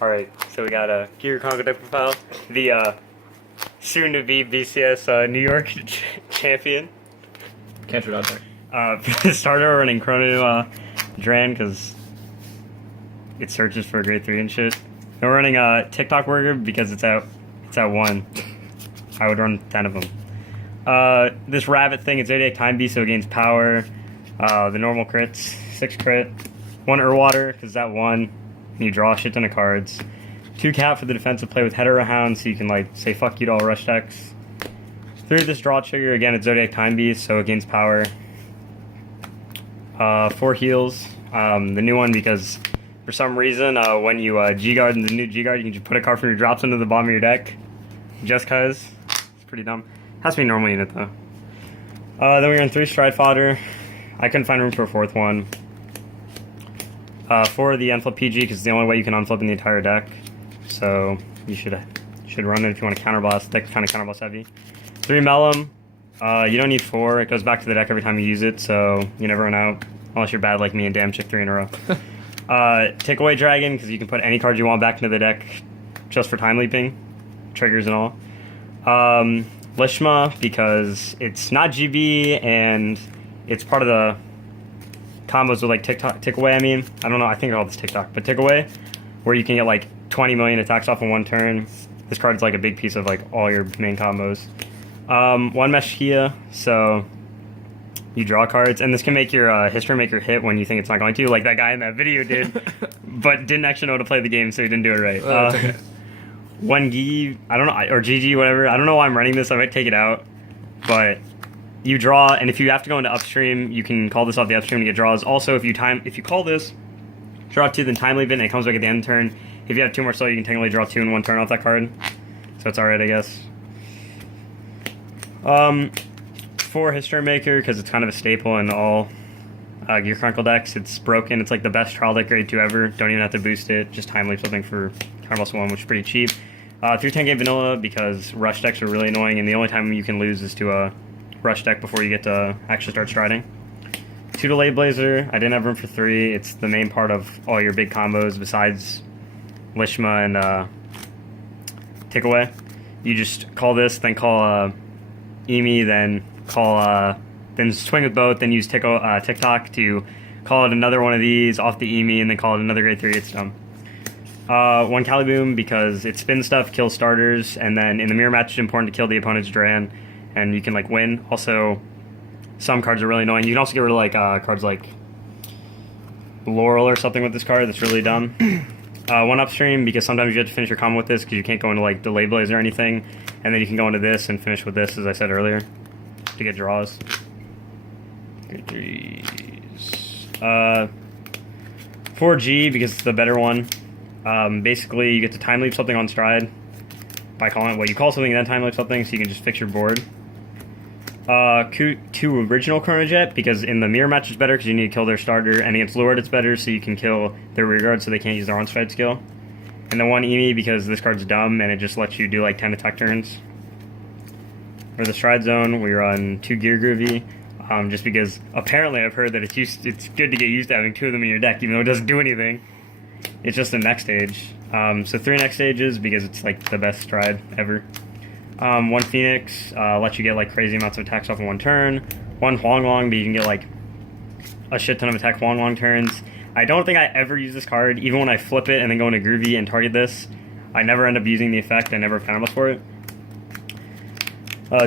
Alright, so we got a Gear Chronicle deck profile. The soon-to-be BCS New York champion. Can't shoot out there. For the starter, we're running Chrono Dran because it searches for a grade 3 and shit. And we're running TikTok Worker because it's at 1. I would run 10 of them. This rabbit thing, it's Zodiac Time Beast, so it gains power. The normal crits, 6 crit. 1 Urwater because it's at 1. You draw a shit ton of cards. 2 Cap for the defensive play with Hetero Hound, so you can like say fuck you to all rush decks. 3 this draw trigger, again it's Zodiac Time Beast, so it gains power. 4 heals, the new one because for some reason when you G-Guard in the new G-Guard, you can just put a card from your drops into the bottom of your deck. Just cause. It's pretty dumb. Has to be normal unit though. Then we run 3 Stride Fodder. I couldn't find room for a 4th one. 4 the unflip PG because it's the only way you can unflip in the entire deck. So you should run it if you want to counterblast. Deck's kind of counterblast heavy. 3 Mellum. You don't need 4. It goes back to the deck every time you use it, so you never run out. Unless you're bad like me and damn chick 3 in a row. Take away Dragon because you can put any card you want back into the deck just for time leaping. Triggers and all. Lishma because it's not GB and it's part of the combos with like tick away. I don't know, I think all this TikTok, but tick away, where you can get like 20 million attacks off in 1 turn. This card's like a big piece of like all your main combos. 1 Mesh Kia, so you draw cards, and this can make your History Maker hit when you think it's not going to, like that guy in that video did, but didn't actually know how to play the game, so he didn't do it right. Okay. 1 Gi, I don't know, or GG, whatever. I don't know why I'm running this. I might take it out, but you draw, and if you have to go into upstream, you can call this off the upstream to get draws. Also, if you call this, draw 2, then time leave it, and it comes back at the end of the turn. If you have 2 more slow, you can technically draw 2 in 1 turn off that card. So it's alright, I guess. 4 History Maker, because it's kind of a staple in all Gear Chronicle decks. It's broken. It's like the best trial deck grade 2 ever. Don't even have to boost it. Just time leap something for Counterblast 1, which is pretty cheap. 3 10 game vanilla, because rush decks are really annoying, and the only time you can lose is to a rush deck before you get to actually start striding. 2 Delay Blazer. I didn't have room for 3. It's the main part of all your big combos besides Lishma and Take Away. You just call this, then call Emi, then call then swing with both, then use TikTok to call it another one of these off the Emi, and then call it another grade 3. It's dumb. 1 Caliboom because it spins stuff, kills starters, and then in the mirror match it's important to kill the opponent's Dran, and you can like win. Also, some cards are really annoying. You can also get rid of like cards like Laurel or something with this card. That's really dumb. 1 Upstream because sometimes you have to finish your combo with this because you can't go into like Delay Blaze or anything, and then you can go into this and finish with this, as I said earlier, to get draws. Grade 3s. 4G because it's the better one. Basically, you get to time leap something on stride by calling it. Well, you call something and then time leap something, so you can just fix your board. 2 Original Chrono Jet because in the mirror match it's better because you need to kill their starter, and against Lured it's better so you can kill their rear guard so they can't use their on stride skill. And then 1 Emi because this card's dumb and it just lets you do like 10 attack turns. For the stride zone, we run 2 Gear Groovy. Just because apparently I've heard that it's good to get used to having 2 of them in your deck, even though it doesn't do anything. It's just the next stage. So 3 next stages because it's like the best stride ever. 1 Phoenix lets you get like crazy amounts of attacks off in 1 turn. 1 Huang Long, but you can get like a shit ton of attack Huang Long turns. I don't think I ever use this card, even when I flip it and then go into Groovy and target this. I never end up using the effect. I never have counterblast for it.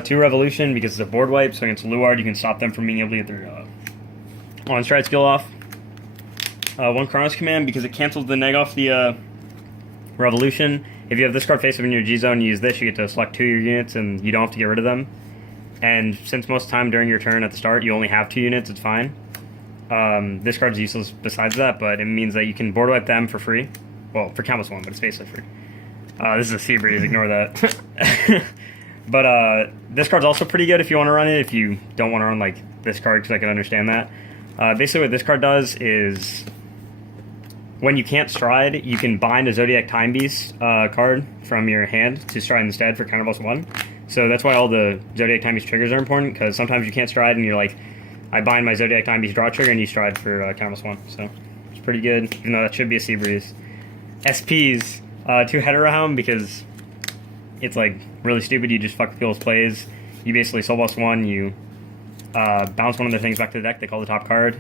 2 Revolution because it's a board wipe, so against Luard you can stop them from being able to get their on-stride skill off. 1 Chronos Command because it cancels the neg off the Revolution. If you have this card face up in your G-Zone, you use this, you get to select 2 of your units and you don't have to get rid of them. And since most of the time during your turn at the start you only have 2 units, it's fine. This card's useless besides that, but it means that you can board wipe them for free. Well, for Countless 1, but it's basically free. This is a Sea Breeze, ignore that. But this card's also pretty good if you want to run it, if you don't want to run like this card, because I can understand that. Basically what this card does is when you can't stride, you can bind a Zodiac Time Beast card from your hand to stride instead for counterblast 1. So that's why all the Zodiac Time Beast triggers are important, because sometimes you can't stride and you're like, I bind my Zodiac Time Beast draw trigger and you stride for counterblast 1. So it's pretty good, even though that should be a Sea Breeze. SPs 2 Heterohound because it's like really stupid. You just fuck with people's plays. You basically soul boss 1, you bounce one of their things back to the deck, they call the top card.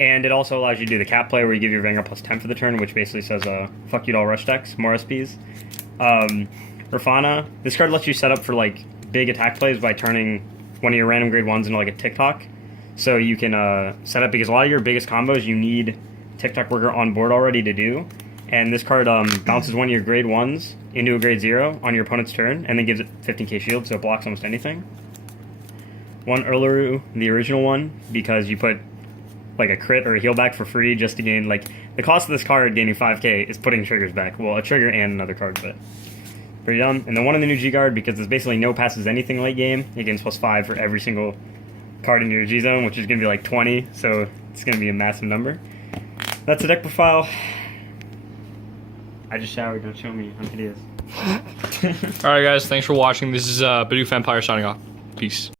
And it also allows you to do the cap play where you give your Vanguard plus 10 for the turn, which basically says, fuck you to all rush decks, more SPs. Rafana, this card lets you set up for like big attack plays by turning one of your random grade 1s into like a TikTok. So you can set up, because a lot of your biggest combos you need TikTok worker on board already to do. And this card bounces one of your grade 1s into a grade 0 on your opponent's turn, and then gives it 15k shield, so it blocks almost anything. 1 Urlaru, the original one, because you put like a crit or a heal back for free just to gain, like, the cost of this card gaining 5k is putting triggers back. Well, a trigger and another card, but pretty dumb. And then 1 in the new G-Guard, because there's basically no passes anything late game. It gains +5 for every single card in your G-Zone, which is going to be like 20, so it's going to be a massive number. That's the deck profile. I just showered, don't show me, I'm hideous. Alright guys, thanks for watching. This is Bidoof Empire signing off. Peace.